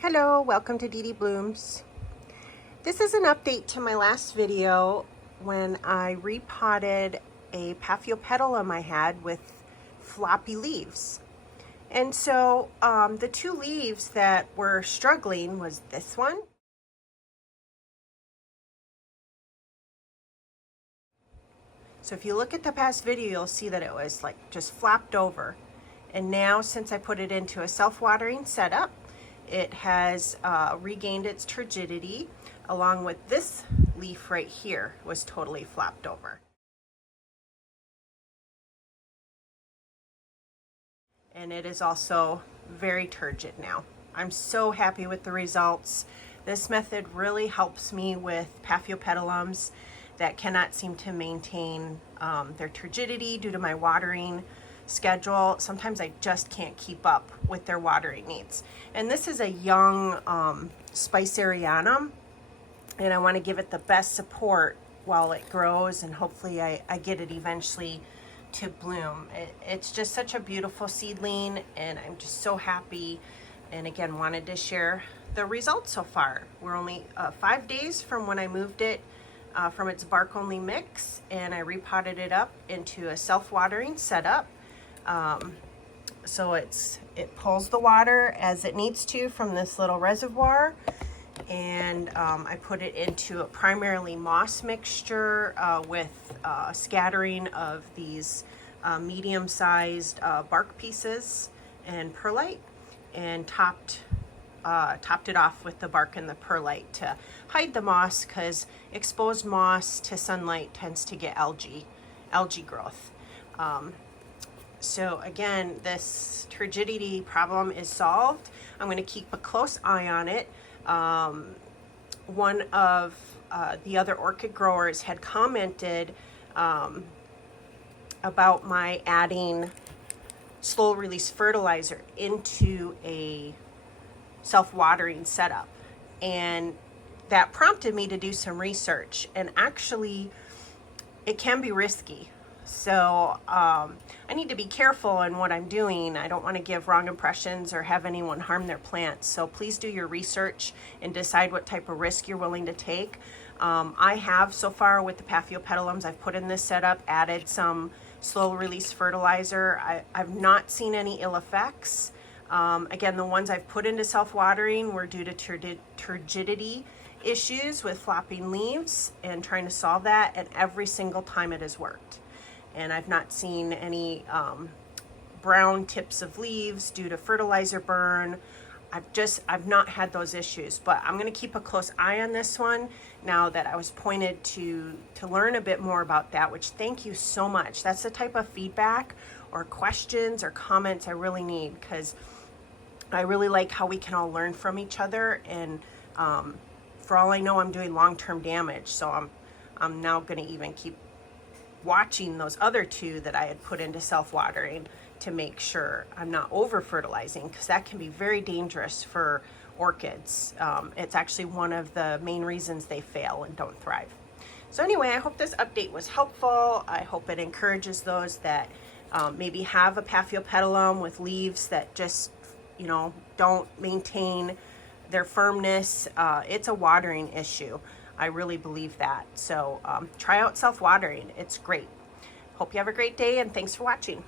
Hello, welcome to Dee Blooms. This is an update to my last video when I repotted a Paphiopedilum I had with floppy leaves. And so the two leaves that were struggling was this one So if you look at the past video, you'll see that it was like just flopped over. And now since I put it into a self-watering setup, it has regained its turgidity, along with this leaf right here was totally flopped over. And it is also very turgid now. I'm so happy with the results. This method really helps me with Paphiopedilums that cannot seem to maintain their turgidity due to my watering schedule. Sometimes I just can't keep up with their watering needs. And this is a young Spicerianum, and I want to give it the best support while it grows, and hopefully I get it eventually to bloom. It's just such a beautiful seedling, and I'm just so happy, and again wanted to share the results so far. We're only 5 days from when I moved it from its bark only mix, and I repotted it up into a self-watering setup. So it pulls the water as it needs to from this little reservoir, and I put it into a primarily moss mixture with scattering of these medium-sized bark pieces and perlite, and topped it off with the bark and the perlite to hide the moss, because exposed moss to sunlight tends to get algae growth. So again, this turgidity problem is solved. I'm going to keep a close eye on it. One of the other orchid growers had commented about my adding slow release fertilizer into a self-watering setup, and that prompted me to do some research, and actually it can be risky. So I need to be careful in what I'm doing. I don't want to give wrong impressions or have anyone harm their plants. So please do your research and decide what type of risk you're willing to take. I have so far with the Paphiopedilums I've put in this setup added some slow release fertilizer. I've not seen any ill effects. Again, the ones I've put into self-watering were due to turgidity issues with flopping leaves and trying to solve that, and every single time it has worked. And I've not seen any brown tips of leaves due to fertilizer burn. I've not had those issues, but I'm going to keep a close eye on this one now that I was pointed to learn a bit more about that, which thank you so much. That's the type of feedback or questions or comments I really need, because I really like how we can all learn from each other, and for all I know, I'm doing long-term damage. So I'm now going to even keep watching those other two that I had put into self-watering to make sure I'm not over-fertilizing, because that can be very dangerous for orchids. It's actually one of the main reasons they fail and don't thrive. So anyway, I hope this update was helpful. I hope it encourages those that maybe have a Paphiopedilum with leaves that just, don't maintain their firmness. It's a watering issue. I really believe that. So try out self-watering. It's great. Hope you have a great day, and thanks for watching.